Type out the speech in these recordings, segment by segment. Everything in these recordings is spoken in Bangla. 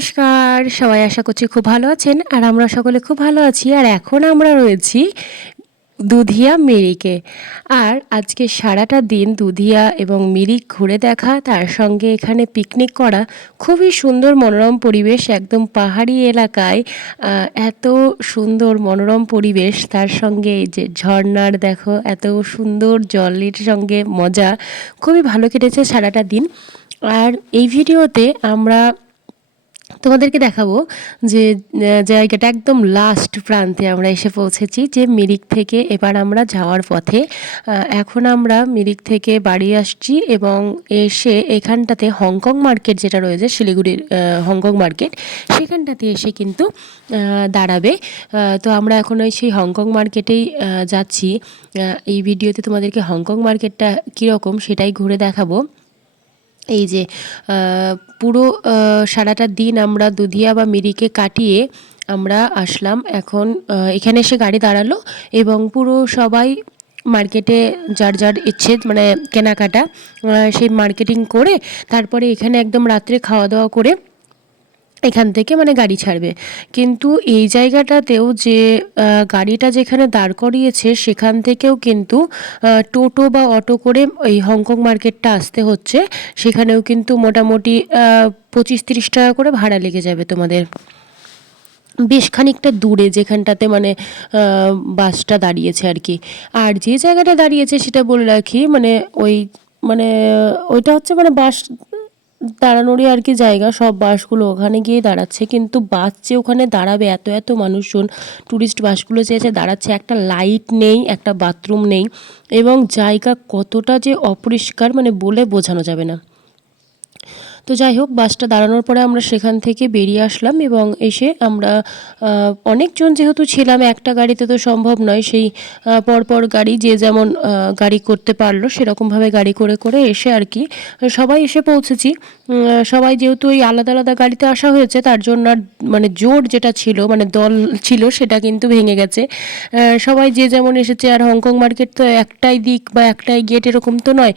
নমস্কার, সবাই আশা করছি খুব ভালো আছেন আর আমরা সকলে খুব ভালো আছি আর এখন আমরা রয়েছি দুধিয়া মিরিকে। আর আজকে সারাটা দিন দুধিয়া এবং মিরিক ঘুরে দেখা, তার সঙ্গে এখানে পিকনিক করা, খুবই সুন্দর মনোরম পরিবেশ একদম পাহাড়ি এলাকায় এত সুন্দর মনোরম পরিবেশ, তার সঙ্গে এই যে ঝর্নার দেখো, এত সুন্দর জলের সঙ্গে মজা, খুবই ভালো কেটেছে সারাটা দিন। আর এই ভিডিওতে আমরা তোমাদেরকে দেখাবো যে জায়গাটা একদম লাস্ট প্রান্তে আমরা এসে পৌঁছেছি যে মিরিক থেকে এবার আমরা যাওয়ার পথে। এখন আমরা মিরিক থেকে বাড়ি আসছি এবং এসে এখানটাতে হংকং মার্কেট যেটা রয়েছে, শিলিগুড়ির হংকং মার্কেট, সেখানটাতে এসে কিন্তু দাঁড়াবে। তো আমরা এখন ওই সেই হংকং মার্কেটেই যাচ্ছি। এই ভিডিওতে তোমাদেরকে হংকং মার্কেটটা কীরকম সেটাই ঘুরে দেখাবো। এই যে পুরো সারাটা দিন আমরা দুধিয়া বা মিরিকে কাটিয়ে আমরা আসলাম। এখন এখানে এসে গাড়ি দাঁড়াল এবং পুরো সবাই মার্কেটে যার যার ইচ্ছে মানে কেনাকাটা সেই মার্কেটিং করে তারপরে এখানে একদম রাত্রে খাওয়া দাওয়া করে এখান থেকে মানে গাড়ি ছাড়বে। কিন্তু এই জায়গাটাতেও যে গাড়িটা যেখানে দাঁড় করিয়েছে, সেখান থেকেও কিন্তু টোটো বা অটো করে এই হংকং মার্কেটটা আসতে হচ্ছে। সেখানেও কিন্তু মোটামুটি পঁচিশ তিরিশ টাকা করে ভাড়া লেগে যাবে তোমাদের। বেশ খানিকটা দূরে যেখানটাতে মানে বাসটা দাঁড়িয়েছে আর কি। আর যে জায়গাটা দাঁড়িয়েছে সেটা বলে রাখি মানে ওই মানে ওইটা হচ্ছে মানে বাস দাঁড়ানোরই আর কি জায়গা। সব বাসগুলো ওখানে গিয়ে দাঁড়াচ্ছে। কিন্তু বাস যে ওখানে দাঁড়াবে, এত এত মানুষজন ট্যুরিস্ট বাসগুলো যে এসে দাঁড়াচ্ছে, একটা লাইট নেই, একটা বাথরুম নেই এবং জায়গা কতটা যে অপরিষ্কার মানে বলে বোঝানো যাবে না। তো যাই হোক, বাসটা দাঁড়ানোর পরে আমরা সেখান থেকে বেরিয়ে আসলাম এবং এসে আমরা অনেকজন যেহেতু ছিলাম, একটা গাড়িতে তো সম্ভব নয়, সেই পরপর গাড়ি যে যেমন গাড়ি করতে পারল, সেরকমভাবে গাড়ি করে করে এসে আর কি, সবাই এসে পৌঁছেছি। সবাই যেহেতু এই আলাদা আলাদা গাড়িতে আসা হয়েছে, তার জন্য মানে জোর যেটা ছিল মানে দল ছিল, সেটা কিন্তু ভেঙে গেছে। সবাই যে যেমন এসেছে, আর হংকং মার্কেট তো একটাই দিক বা একটাই গেট এরকম তো নয়।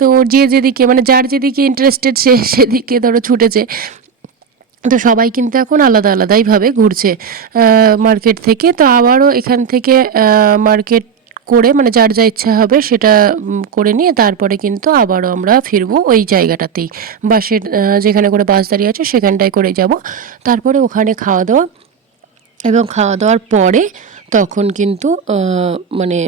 তো যে যেদিকে মানে যার যেদিকে ইন্টারেস্টেড সে সেদিকে ধরো ছুটেছে। তো সবাই কিন্তু এখন আলাদা আলাদাইভাবে ঘুরছে মার্কেট থেকে। তো আবারও এখান থেকে মার্কেট করে মানে যার যা ইচ্ছা হবে সেটা করে নিয়ে তারপরে কিন্তু আবারও আমরা ফিরবো ওই জায়গাটাতেই। বাসের যেখানে করে বাস দাঁড়িয়ে আছে সেখানটায় করে যাব। তারপরে ওখানে খাওয়া দাওয়া এবং খাওয়া দাওয়ার পরে তখন কিন্তু মানে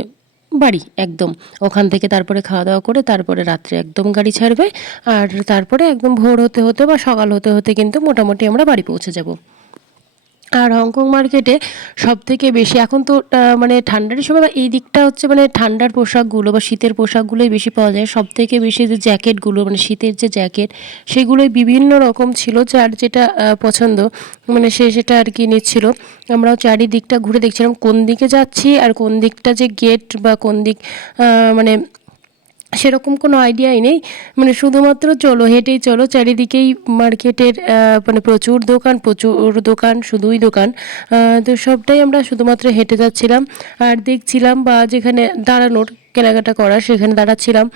বাড়ি একদম। ওখান থেকে তারপরে খাওয়া দাওয়া করে তারপরে রাত্রে একদম গাড়ি ছাড়বে। আর তারপরে একদম ভোর হতে হতে বা সকাল হতে হতে কিন্তু মোটামুটি আমরা বাড়ি পৌঁছে যাব। আর হংকং মার্কেটে সব থেকে বেশি, এখন তো মানে ঠান্ডার সময় বা এই দিকটা হচ্ছে মানে ঠান্ডার পোশাকগুলো বা শীতের পোশাকগুলোই বেশি পাওয়া যায়। সব থেকে বেশি যে জ্যাকেটগুলো মানে শীতের যে জ্যাকেট, সেগুলোই বিভিন্ন রকম ছিল যার যেটা পছন্দ মানে সে সেটা আর কি নিচ্ছিল। আমরাও চারিদিকটা ঘুরে দেখছিলাম কোন দিকে যাচ্ছি আর কোন দিকটা যে গেট বা কোন দিক মানে সেরকম কোনো আইডিয়াই নেই। মানে শুধুমাত্র চলো, হেঁটেই চলো, চারিদিকেই মার্কেটের মানে প্রচুর দোকান প্রচুর দোকান, শুধুই দোকান। তো সবটাই আমরা শুধুমাত্র হেঁটে যাচ্ছিলাম আর দেখছিলাম বা যেখানে দাঁড়ানোর কেনাকাটা করার সেখানে দাঁড়াচ্ছিলাম।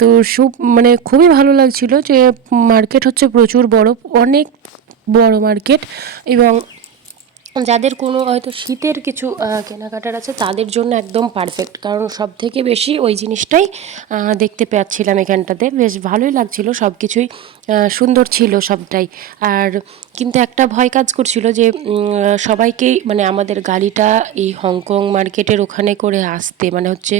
তো সুপ মানে খুবই ভালো লাগছিল যে মার্কেট হচ্ছে প্রচুর বড়, অনেক বড় মার্কেট এবং যাদের কোনো হয়তো শীতের কিছু কেনাকাটার আছে, তাদের জন্য একদম পারফেক্ট কারণ সব থেকে বেশি ওই জিনিসটাই দেখতে পাচ্ছিলাম এখানটাতে। বেশ ভালোই লাগছিল সব কিছুই সুন্দর ছিল সবটাই। আর কিন্তু একটা ভয় কাজ করছিল যে সবাইকেই মানে আমাদের গাড়িটা এই হংকং মার্কেটের ওখানে করে আসতে মানে হচ্ছে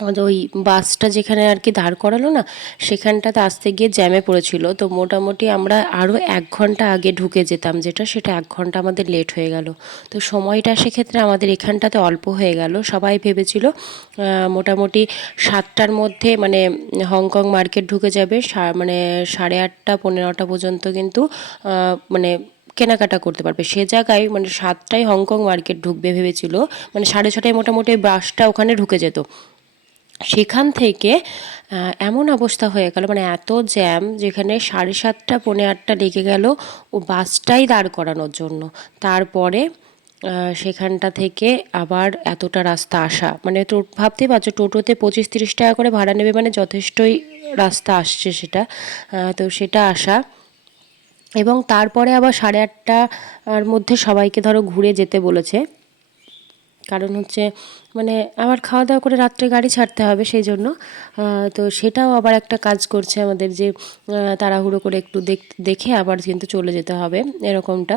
ওই বাসটা যেখানে আর কি দাঁড় করালো না, সেখানটাতে আসতে গিয়ে জ্যামে পড়েছিল। তো মোটামুটি আমরা আরও এক ঘণ্টা আগে ঢুকে যেতাম যেটা, সেটা এক ঘণ্টা আমাদের লেট হয়ে গেল। তো সময়টা সেক্ষেত্রে আমাদের এখানটাতে অল্প হয়ে গেল। সবাই ভেবেছিল মোটামুটি সাতটার মধ্যে মানে হংকং মার্কেট ঢুকে যাবে। মানে সাড়ে আটটা, পনেরোটা পর্যন্ত কিন্তু মানে কেনাকাটা করতে পারবে। সে জায়গায় মানে সাতটায় হংকং মার্কেট ঢুকবে ভেবেছিল। মানে সাড়ে ছটায় মোটামুটি বাসটা ওখানে ঢুকে যেত। সেখান থেকে এমন অবস্থা হয়ে গেল মানে এত জ্যাম যেখানে সাড়ে সাতটা, পৌনে আটটা লেগে গেল ও বাসটাই দাঁড় করানোর জন্য। তারপরে সেখানটা থেকে আবার এতটা রাস্তা আসা। মানে তো ভাবতেই পারছ, টোটোতে পঁচিশ তিরিশ টাকা করে ভাড়া নেবে মানে যথেষ্টই রাস্তা আসছে সেটা। তো সেটা আসা। এবং তারপরে আবার সাড়ে আটটার মধ্যে সবাইকে ধরো ঘুরে যেতে বলেছে। কারণ হচ্ছে মানে আবার খাওয়া দাওয়া করে রাত্রে গাড়ি ছাড়তে হবে সেই জন্য তো সেটাও আবার একটা কাজ করছে আমাদের যে তাড়াহুড়ো করে একটু দেখ আবার কিন্তু চলে যেতে হবে এরকমটা।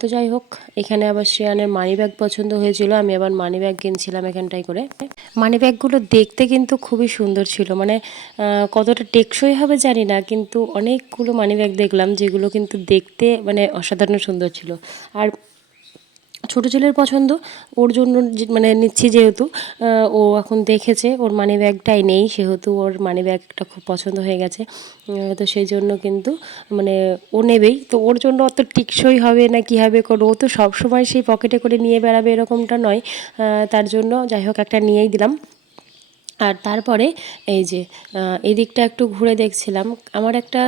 তো যাই হোক, এখানে আবার শ্রেয়ানের মানি ব্যাগ পছন্দ হয়েছিল, আমি আবার মানি ব্যাগ কিনছিলাম এখানটাই করে। মানি ব্যাগগুলো দেখতে কিন্তু খুবই সুন্দর ছিল মানে কতটা টেকসই হবে জানি না, কিন্তু অনেকগুলো মানি ব্যাগ দেখলাম যেগুলো কিন্তু দেখতে মানে অসাধারণ সুন্দর ছিল। আর ছোটো ছেলের পছন্দ। ওর জন্য মানে নিচ্ছি যেহেতু ও এখন দেখেছে, ওর মানি ব্যাগটাই নেই, সেহেতু ওর মানি ব্যাগটা খুব পছন্দ হয়ে গেছে। তো সেই জন্য কিন্তু মানে ও নেবেই। তো ওর জন্য অত টিকসই হবে না কী হবে কোনো, ও তো সবসময় সেই পকেটে করে নিয়ে বেড়াবে এরকমটা নয়। তার জন্য যাই হোক একটা নিয়েই দিলাম। আর তারপরে এই যে এদিকটা একটু ঘুরে দেখছিলাম। আমার একটা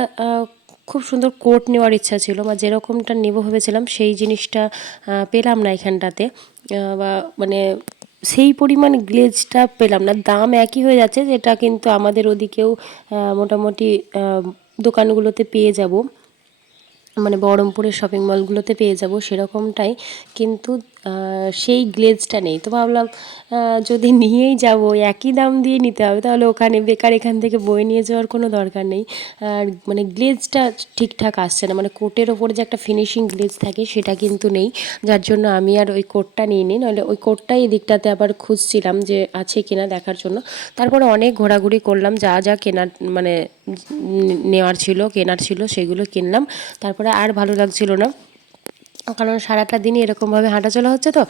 খুব সুন্দর কোট নেওয়ার ইচ্ছা ছিল বা যেরকমটা নেব ভেবেছিলাম সেই জিনিসটা পেলাম না এখানটাতে। বা মানে সেই পরিমাণ গ্লেজটা পেলাম না। দাম একই হয়ে যাচ্ছে যেটা কিন্তু আমাদের ওদিকেও মোটামুটি দোকানগুলোতে পেয়ে যাব। মানে বহরমপুরের শপিং মলগুলোতে পেয়ে যাব সেরকমটাই। কিন্তু সেই গ্লেজটা নেই। তো ভাবলাম যদি নিয়েই যাব, একই দাম দিয়ে নিতে হবে, তাহলে ওখানে বেকার এখান থেকে বই নিয়ে যাওয়ার কোনো দরকার নেই। আর মানে গ্লেজটা ঠিকঠাক আসছে না মানে কোটের ওপরে যে একটা ফিনিশিং গ্লেজ থাকে, সেটা কিন্তু নেই। যার জন্য আমি আর ওই কোটটা নিয়ে নিই নাহলে ওই কোটটাই এদিকটাতে আবার খুঁজছিলাম যে আছে কিনা দেখার জন্য। তারপরে অনেক ঘোরাঘুরি করলাম, যা যা কেনার মানে নেওয়ার ছিল, কেনার ছিল, সেগুলো কিনলাম। তারপরে আর ভালো লাগছিল না। কারণ সারাটা দিনই এরকমভাবে হাঁটাচলা হচ্ছে তো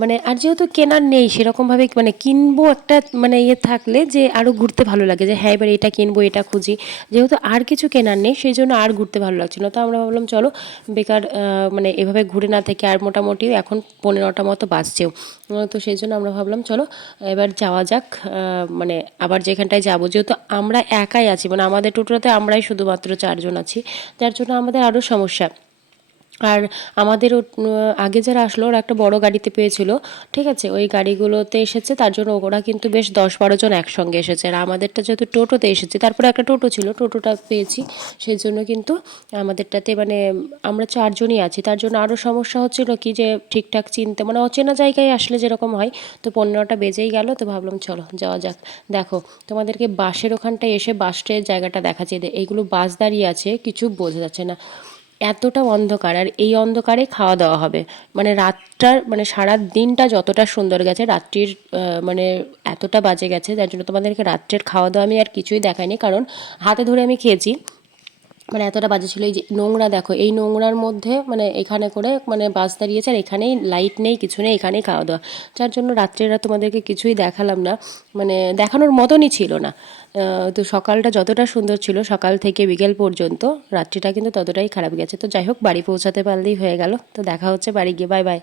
মানে আর যেহেতু কেনার নেই সেরকমভাবে মানে কিনবো একটা মানে ইয়ে থাকলে যে আরও ঘুরতে ভালো লাগে যে হ্যাঁ এবার এটা কিনবো, এটা খুঁজি। যেহেতু আর কিছু কেনার নেই সেই জন্য আর ঘুরতে ভালো লাগছিল তো আমরা ভাবলাম চলো বেকার মানে এভাবে ঘুরে না থেকে আর মোটামুটি এখন পনেরোটা মতো বাজছেও। তো সেই জন্য আমরা ভাবলাম চলো এবার যাওয়া যাক মানে আবার যেখানটায় যাব। যেহেতু আমরা একাই আছি মানে আমাদের টোটোতে আমরাই শুধুমাত্র চারজন আছি যার জন্য আমাদের আরও সমস্যা। আর আমাদের আগে যারা আসলো, ওরা একটা বড় গাড়িতে পেয়েছিল, ঠিক আছে? ওই গাড়িগুলোতে এসেছে, তার জন্য ওরা কিন্তু বেশ দশ বারো জন একসঙ্গে এসেছে। আর আমাদেরটা যেহেতু টোটোতে এসেছে, তারপরে একটা টোটো ছিল, টোটোটা পেয়েছি। সেই জন্য কিন্তু আমাদেরটাতে মানে আমরা চারজনই আছি। তার জন্য আরও সমস্যা হচ্ছিল কি যে ঠিকঠাক চিনতে মানে অচেনা জায়গায় আসলে যেরকম হয়, তো পনেরোটা বেজেই গেল, তো ভাবলাম চলো যাওয়া যাক। দেখো, তোমাদেরকে বাসের ওখানটায় এসে বাসের জায়গাটা দেখাচ্ছি। এইগুলো বাস দাঁড়িয়ে আছে, কিছু বোঝা যাচ্ছে না। এতটা অন্ধকার আর এই অন্ধকারে খাওয়া দাওয়া হবে। মানে রাতটার মানে সারা দিনটা যতটা সুন্দর গেছে, রাত্রির মানে এতটা বাজে গেছে, যার জন্য তোমাদেরকে রাত্রের খাওয়া দাওয়া আমি আর কিছুই দেখাইনি। কারণ হাতে ধরে আমি খেয়েছি মানে এতটা বাজে ছিল। এই যে নোংরা দেখো, এই নোংরার মধ্যে মানে এখানে করে মানে বাস দাঁড়িয়েছে আর এখানেই লাইট নেই, কিছু নেই, এখানেই খাওয়া দাওয়া। যার জন্য রাত্রেরা তোমাদেরকে কিছুই দেখালাম না। মানে দেখানোর মতনই ছিল না। তো সকালটা যতটা সুন্দর ছিল, সকাল থেকে বিকেল পর্যন্ত রাত্রিটা কিন্তু ততটাই খারাপ গেছে। তো যাই হোক, বাড়ি পৌঁছাতে পারলেই হয়ে গেল। তো দেখা হচ্ছে, বাড়ি গিয়ে বাই বাই